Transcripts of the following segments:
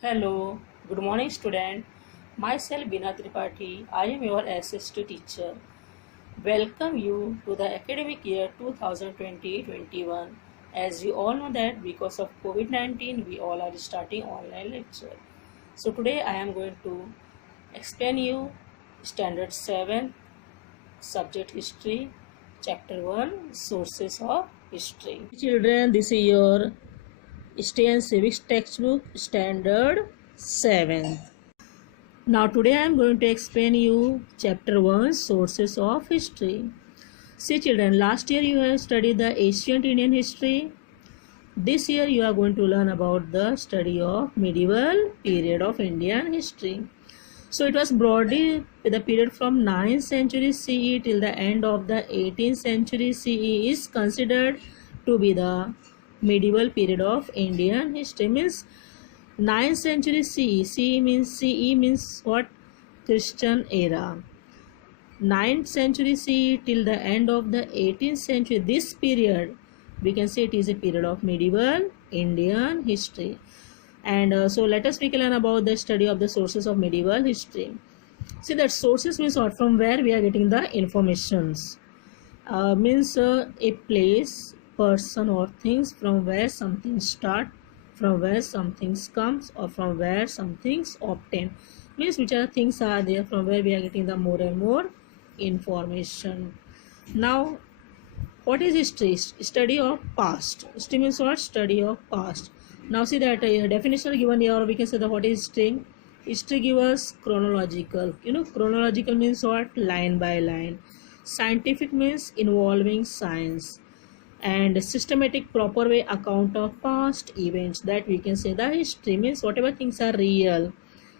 Hello, good morning student. Myself Bina Tripathi. I am your assistant teacher. Welcome you to the academic year 2020-21. As you all know that because of COVID-19 we all are starting online lecture. So today I am going to explain you standard 7 subject history chapter 1 sources of history. Children, this is your History and Civics textbook standard 7. Now today I am going to explain you chapter 1 sources of history. See children, last year you have studied the ancient Indian history. This year you are going to learn about the study of medieval period of Indian history. So it was broadly the period from 9th century CE till the end of the 18th century CE is considered to be the medieval period of Indian history. Means 9th century CE means what? Christian era. 9th century CE till the end of the 18th century, this period we can say it is a period of medieval Indian history. And so let us learn about the study of the sources of medieval history. See that sources means what? From where we are getting the informations. Means a place, person or things from where something start, from where something comes, or from where something's obtained. Means which are things are there from where we are getting the more and more information. Now what is history? Study of past. History means what? Study of past. Now see that definition given here, or we can say that what is history? History gives us chronological. Chronological means what? Line by line. Scientific means involving science. And systematic proper way account of past events, that we can say the history means whatever things are real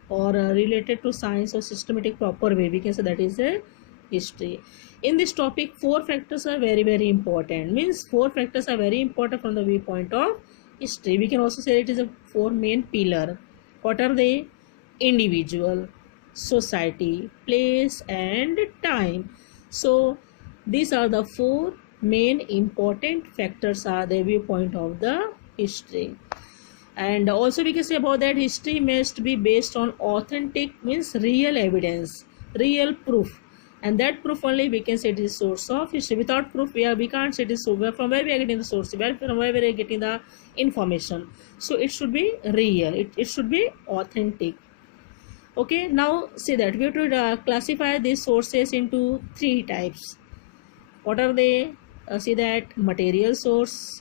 or related to science or systematic proper way, we can say that is a history. In this topic, four factors are very important. Means four factors are very important from the viewpoint of history. We can also say it is a four main pillar. What are they? Individual, society, place and time. So these are the four main important factors are the viewpoint of the history. And also we can say about that history must be based on authentic means real evidence, real proof, and that proof only we can say it is source of history. Without proof we can't say it is so. From where we are getting the source, from where we are getting the information. So it should be real, it should be authentic. Okay, now see that we have to classify these sources into three types. What are they? See that material source,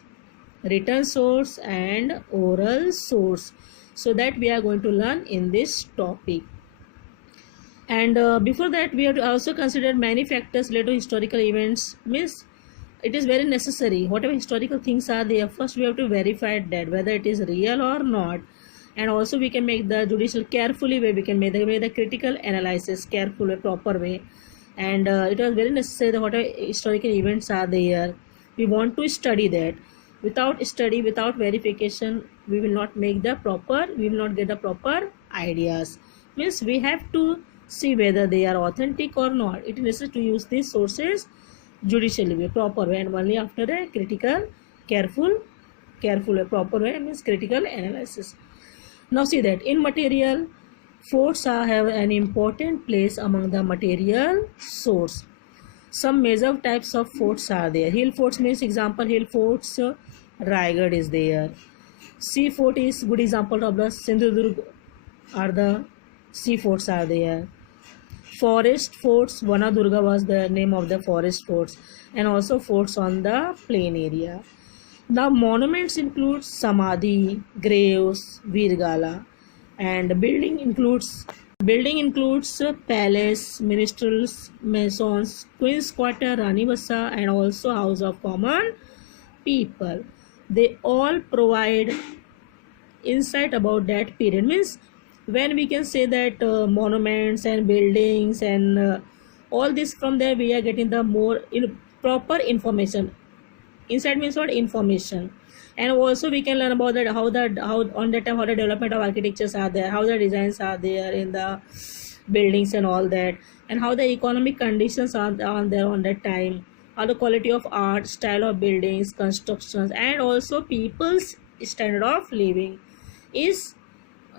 written source and oral source. So that we are going to learn in this topic. And before that we have to also consider many factors related to historical events. Means it is very necessary whatever historical things are there, first we have to verify that whether it is real or not. And also we can make the judicial carefully way, we can make the critical analysis careful way, proper way. And it was very necessary that whatever historical events are there, we want to study that. Without study, without verification, we will not make the proper, we will not get the proper ideas. Means we have to see whether they are authentic or not. It is necessary to use these sources judicially way, proper way, and only after a critical careful way, proper way means critical analysis. Now see that in material, forts have an important place among the material source. Some major types of forts are there. Hill forts means example hill forts, Raigad is there. Sea fort is good example of the Sindhudurg are the sea forts are there. Forest forts, Vanadurga was the name of the forest forts, and also forts on the plain area. The monuments include Samadhi, graves, Virgala, and building includes palace, ministerials, masons, queen's quarter, Rani Vasa, and also house of common people. They all provide insight about that period. Means when we can say that monuments and buildings and all this, from there we are getting the more proper information. Insight means what? Information. And also we can learn about that how on that time how the development of architectures are there, how the designs are there in the buildings and all that, and how the economic conditions are there on that time, how the quality of art, style of buildings, constructions, and also people's standard of living is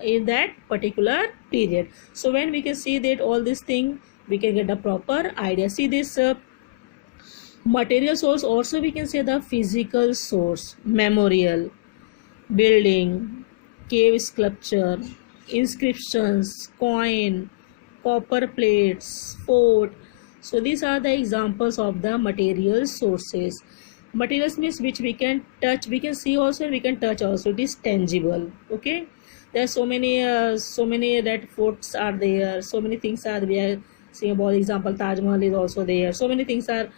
in that particular period. So when we can see that all this thing, we can get the proper idea. See this material source, also we can say the physical source: memorial, building, cave sculpture, inscriptions, coin, copper plates, fort. So these are the examples of the material sources. Materials means which we can touch, we can see also, and we can touch also. It is tangible. Okay, there are so many that forts are there, so many things are, we are seeing about example Taj Mahal is also there. So many things are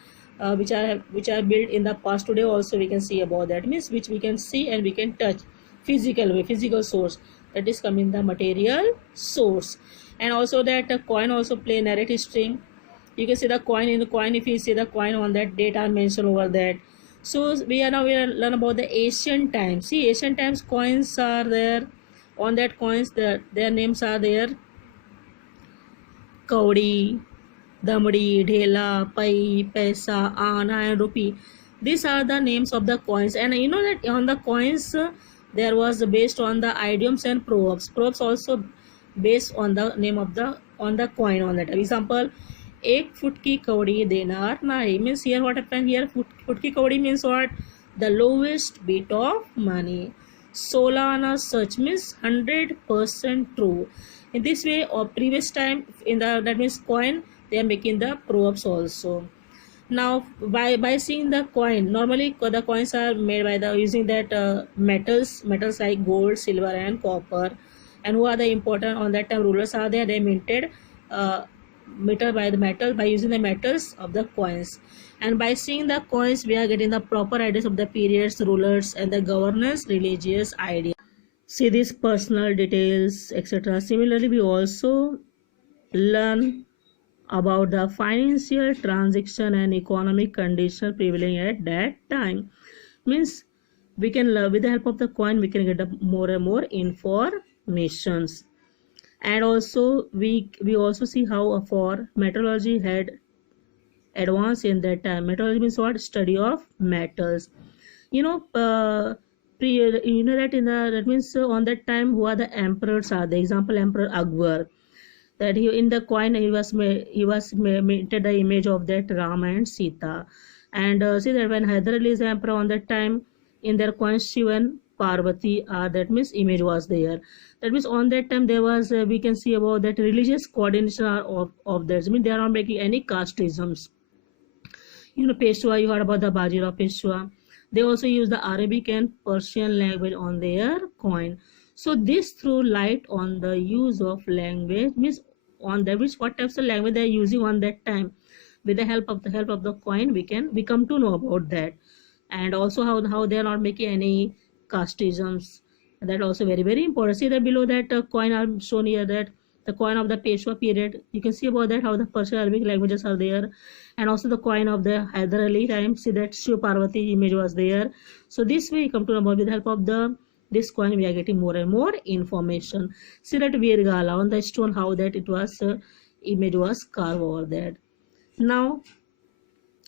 which are built in the past. Today also we can see about that, means which we can see and we can touch, physical way, physical source, that is coming the material source. And also that coin also play narrative string. You can see the coin, in the coin, if you see the coin on that date are mentioned over that. So we are learn about the ancient times. See, ancient times coins are there. On that coins, their names are there: Kaudi, Damdi, Dhela, Pai, Paisa, Ana, and Rupee. These are the names of the coins. And you know that on the coins, there was based on the idioms and proverbs. Proverbs also based on the name of the on the coin on that. Example, एक foot की कौड़ी देनार नाही, means here what happened here, foot की कौड़ी means what, the lowest bit of money. 16 आना such means 100% true. In this way, or previous time in the, that means coin, they are making the proverbs also. Now by seeing the coin, normally the coins are made by the using that metals like gold, silver, and copper. And who are the important on that time rulers are there, they minted metal by the metal, by using the metals of the coins. And by seeing the coins, we are getting the proper ideas of the periods, rulers, and the governance, religious idea. See these personal details, etc. Similarly, we also learn about the financial transaction and economic condition prevailing at that time. Means we can learn with the help of the coin, we can get more and more informations. And also we also see how for metallurgy had advanced in that time. Metallurgy means what, study of metals. You know, you know that in the, that means on that time who are the emperors are the example Emperor Akbar, that he in the coin he was minted the image of that Rama and Sita. And see that when Hyder Ali is the emperor on that time, in their coins Shiva and Parvati that means image was there. That means on that time there was we can see about that religious coordination of that. I mean they are not making any casteisms. You know, Peshwa, you heard about the Bajirao Peshwa. They also use the Arabic and Persian language on their coin. So this throw light on the use of language, means on the which what types of language they are using on that time. With the help of the coin, we come to know about that. And also how they are not making any casteisms. That also very very important. See that below that coin are shown here, that the coin of the Peshwa period. You can see about that how the Persian Arabic languages are there. And also the coin of the Hyder Ali time. See that Shiva Parvati image was there. So this way you come to know about, with the help of this coin we are getting more and more information. See that Virgala on the stone, how that it was image was carved over that. Now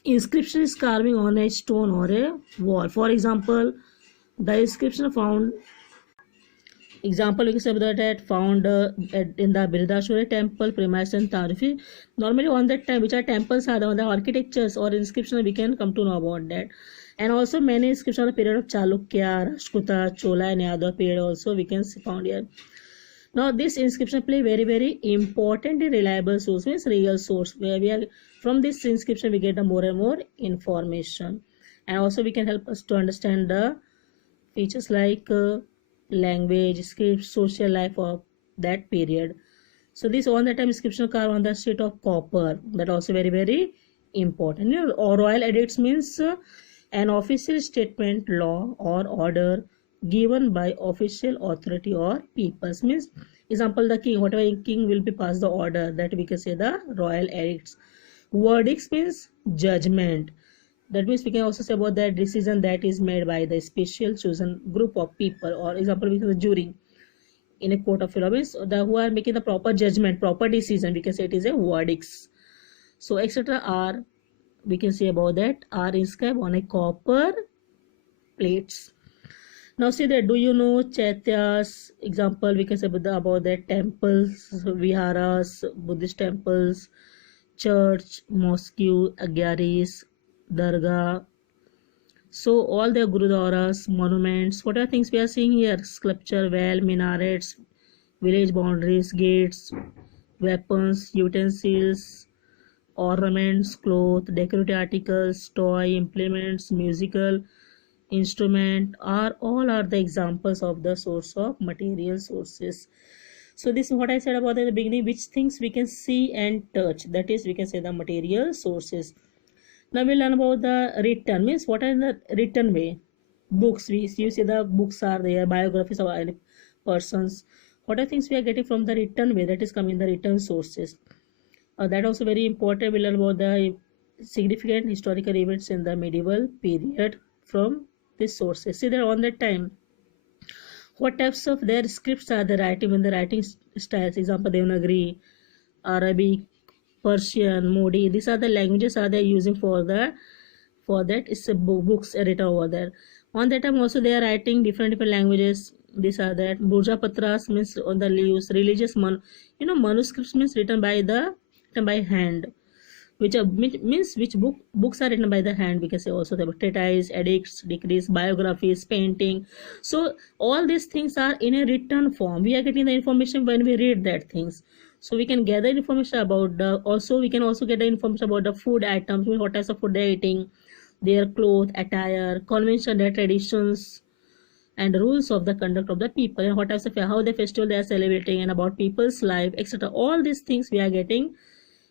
inscription is carving on a stone or a wall. For example, the inscription found, example you can say that found in the Birdashwara temple premise and Tarifi. Normally on that time which are temples are on the architectures or inscription, we can come to know about that. And also many inscriptions of the period of Chalukya, Rashtrakuta, Chola and Yadav period also we can found here. Now this inscription play very very important and reliable source, means real source, where we are from this inscription we get more and more information. And also we can help us to understand the features like language, script, social life of that period. So this on the time inscription carved on the sheet of copper, that also very very important. You know, or royal edicts means an official statement, law or order given by official authority or peoples. Means example the king, whatever king will be passed the order, that we can say the royal edicts. Verdicts means judgment. That means we can also say about that decision that is made by the special chosen group of people, or example we can say jury in a court of law, means the who are making the proper judgment, proper decision, we can say it is a verdicts. So etc are, we can say about that, are inscribed on a copper plates. Now see that, do you know Chaityas? Example, we can say about the temples, viharas, Buddhist temples, church, mosque, agyaris, dargah. So all the gurudwaras, monuments, what are things we are seeing here? Sculpture, well, minarets, village boundaries, gates, weapons, utensils, ornaments, cloth, decorative articles, toy, implements, musical instrument are all are the examples of the source of material sources. So this is what I said about in the beginning, which things we can see and touch, that is we can say the material sources. Now we learn about the written, means what are the written way. Books, we you see the books are there, biographies of persons. What are things we are getting from the written way, that is coming the written sources. That also very important. We learn about the significant historical events in the medieval period from these sources. See that on that time, what types of their scripts are they writing, when the writing styles, example Devanagari, Arabic, Persian, Modi, these are the languages are they using for the for that is a books written over there. On that time also they are writing different languages. These are that Burja Patras means on the leaves, religious manuscripts means written by hand, which are means which books are written by the hand. We can say also the treatise, edicts, decrees, biographies, painting. So all these things are in a written form. We are getting the information when we read that things. So we can gather information about the, also we can also get the information about the food items, what types of food they are eating, their clothes, attire, convention, their traditions, and rules of the conduct of the people, and what types of how the festival they are celebrating, and about people's life, etc. All these things we are getting,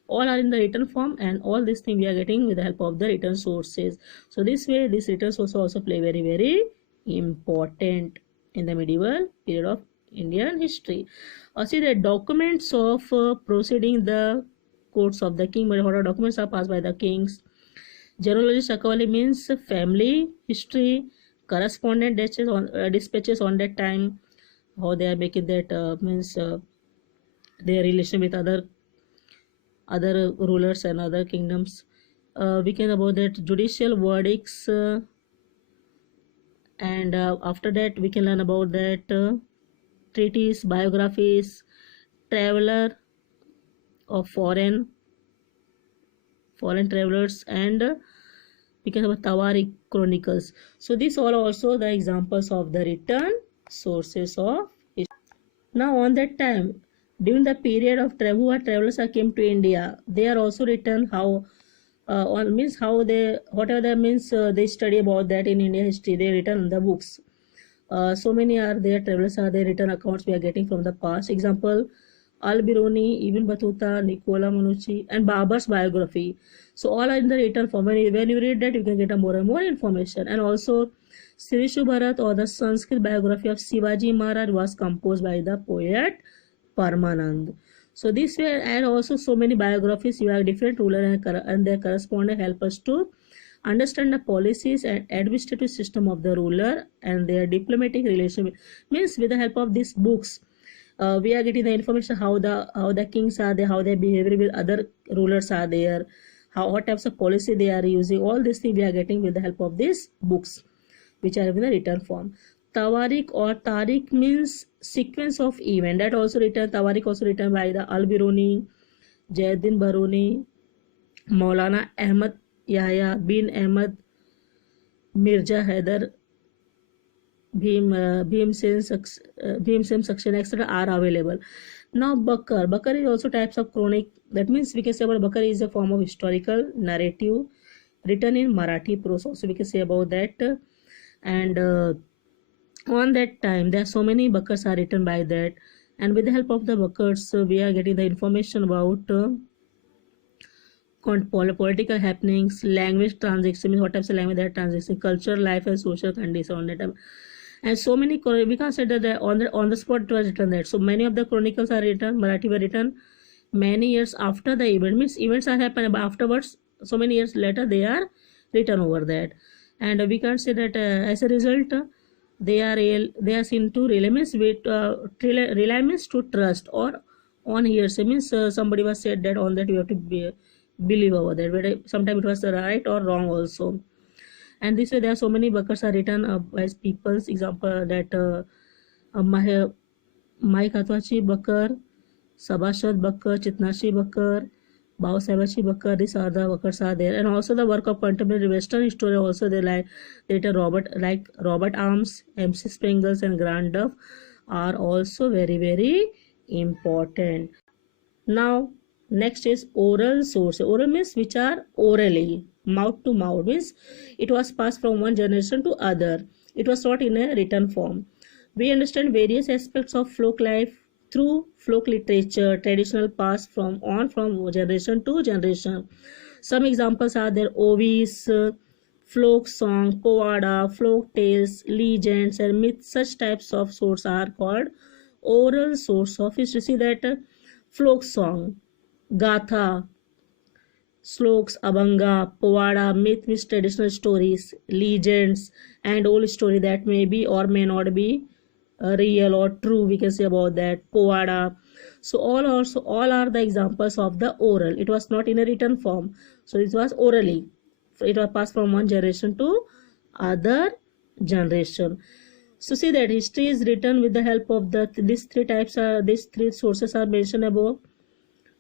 all are in the written form, and all these things we are getting with the help of the written sources. So this way this written source also play very important in the medieval period of Indian history. See the documents of proceeding the courts of the king, but what are documents are passed by the kings. Genealogy Shakawali means family history, correspondent dispatches on that time, how they are making that means their relation with other rulers and other kingdoms. We can about that judicial verdicts, and after that we can learn about that treaties, biographies, traveler of foreign travelers, and we can have Tawarik chronicles. So these all also the examples of the written sources of history. Now on that time, during the period of travelers came to India, they are also written how on means how they whatever that means they study about that in India history, they written in the books. So many are there, travelers are there, written accounts we are getting from the past. Example, Al-Biruni, Ibn Battuta, Nicola Manucci, and Babar's biography. So all are in the written form. When you read that, you can get a more and more information. And also, Sirishu Bharat, or the Sanskrit biography of Shivaji Maharaj, was composed by the poet Parmanand. So this way, and also so many biographies, you have different rulers and their correspondent help us to understand the policies and administrative system of the ruler and their diplomatic relationship. Means with the help of these books, we are getting the information how the kings are there, how their behavior with other rulers are there, how what types of policy they are using. All these things we are getting with the help of these books, which are in the written form. Tawarik or Tariq means sequence of event. That also written. Tawarik also written by the Al-Biruni, Jayuddin Baruni, Maulana Ahmad Yahya bin Ahmad, Mirza Haider, Bhimsen section, etc. are available. Now Bakar is also types of chronic. That means we can say about Bakar is a form of historical narrative written in Marathi prose. Also we can say about that. And on that time there are so many Bakars are written by that, and with the help of the Bakars we are getting the information about political happenings, language transition, what types of language they are transition, culture, life, and social condition on that time. And so many, we can't say that on the spot it was written that. So many of the chronicles are written, Marathi were written many years after the event. Means events are happened, but afterwards, so many years later, they are written over that. And we can't say that as a result, they are seen to reliance to trust or on hearsay. Means somebody was said that on that you have to believe over that. But sometimes it was right or wrong also. And this way there are so many Bakars are written as people's example that Mai Katwachi Bakar, Sabashad Bakar, Chitnashi Bakar, Bao Sabachi Bakar, these are the Bakars are there. And also the work of contemporary Western history also they like later Robert Arms, MC Spangles and Grand Duff are also very very important. Now next is oral source. Oral means which are orally, mouth to mouth, means it was passed from one generation to other. It was not in a written form. We understand various aspects of folk life through folk literature, traditional passed from generation to generation. Some examples are there: ovis, folk song, povada, folk tales, legends, and myths. Such types of source are called oral source of history. See that folk song, gatha, sloks, abhanga, povada, myth means traditional stories, legends, and old story that may be or may not be real or true. We can say about that povada. So all are the examples of the oral. It was not in a written form, so it was orally. It was passed from one generation to other generation. So see that history is written with the help of these three sources are mentioned above.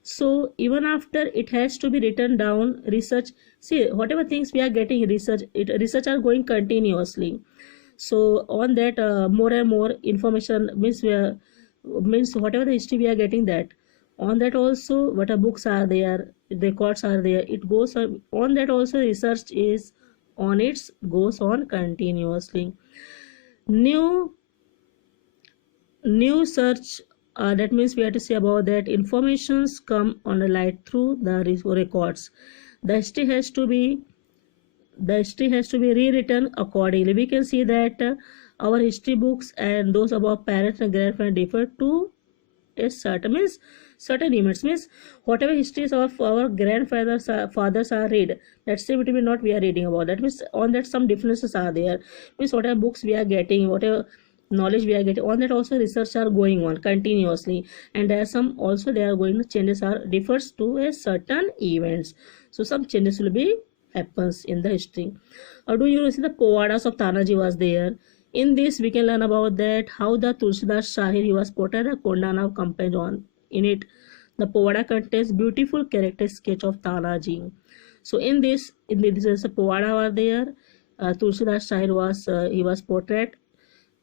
So even after it has to be written down, research, see whatever things we are getting research are going continuously. So on that more and more information means whatever the history we are getting, that on that also what books are there, records are there, it goes on that also research is on its goes on continuously. New search, that means we have to say about that informations come on the light through the records. The history has to be rewritten accordingly. We can see that our history books and those of our parents and grandparents differ to a certain events, means whatever histories of our grandfathers fathers are read, that same it will not we are reading about. That means on that some differences are there, means whatever books we are getting, whatever knowledge we are getting, on that also research are going on continuously, and there are some also they are going to changes are differs to a certain events. So some changes will be happens in the history. Or do you see the Povadas of Tanaji was there? In this we can learn about that how the Tulsidas Shahir he was portrayed a Kondana companion. In it the Povada contains beautiful character sketch of Tanaji. So in this is a Povada was there. Tulsidas Shahir was he was portrayed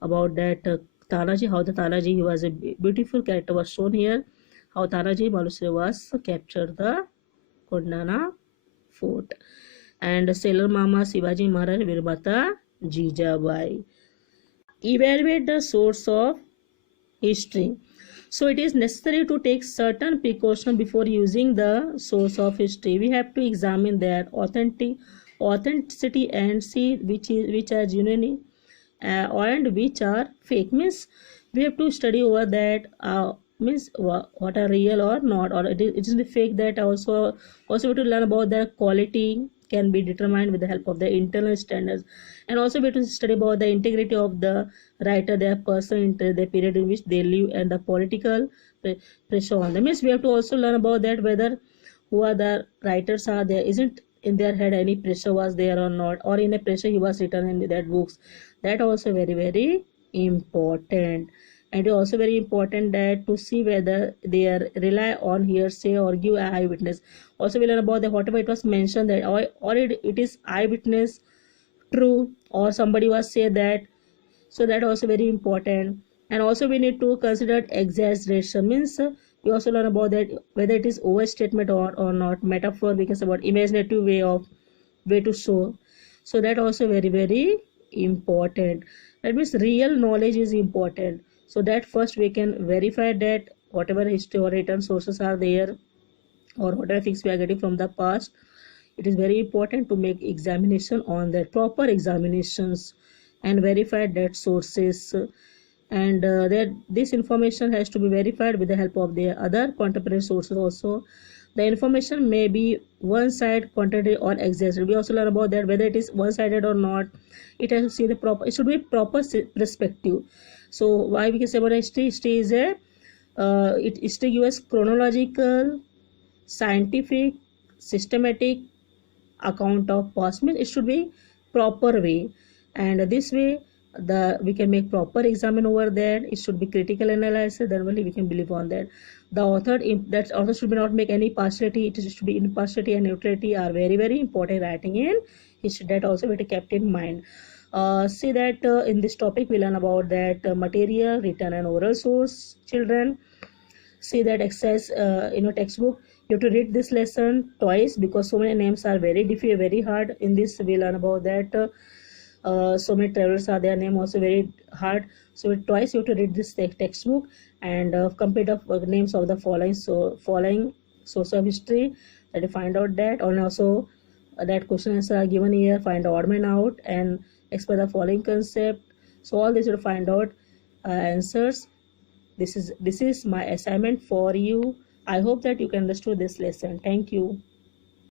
about that Tanaji, how the Tanaji he was a beautiful character was shown here, how Tanaji Malusre was captured the Kondana fort, and Sailor Mama Shivaji Maharaj Virbata Jijabai. Evaluate the source of history. So it is necessary to take certain precaution before using the source of history. We have to examine their authenticity and see which are genuine and which are fake. Means we have to study over that means what are real or not, or it is the fake. That also we have to learn about their quality can be determined with the help of the internal standards, and also we have to study about the integrity of the writer, their personal interest, the period in which they live, and the political pressure on them. Means we have to also learn about that whether who are the writers are there, isn't in their head any pressure was there or not, or in a pressure he was written in that books. That also very very important. And it is also very important that to see whether they are rely on hearsay or give eyewitness. Also we learn about that whatever it was mentioned that or it is eyewitness true, or somebody was say that. So that also very important. And also we need to consider exaggeration, means we also learn about that whether it is overstatement or not, metaphor we can say about imaginative way to show. So that also very very important. That means real knowledge is important, so that first we can verify that whatever history or written sources are there, or whatever things we are getting from the past, it is very important to make examination on that, proper examinations, and verify that sources. And that this information has to be verified with the help of the other contemporary sources also. The information may be one-sided, contradictory, or exaggerated. We also learn about that whether it is one-sided or not. It has to see the proper, it should be proper perspective. So why we can say about history is a history gives chronological, scientific, systematic account of past. Means it should be proper way, and this way we can make proper examine over there. It should be critical analysis, then only we can believe on that. The that author should not make any partiality. It should be impartiality and neutrality are very very important writing in history. That also be kept in mind. See that in this topic we learn about that material, written and oral source. Children, see that exercise in a textbook. You have to read this lesson twice because so many names are very difficult, very hard. In this we learn about that so many travelers are, their name also very hard. So twice you have to read this textbook and complete the names of the following source of history, that you find out that. And also that question answer are given here, find the odd man out and explain the following concept. So all this you will find out answers. This is my assignment for you. I hope that you can understand this lesson. Thank you.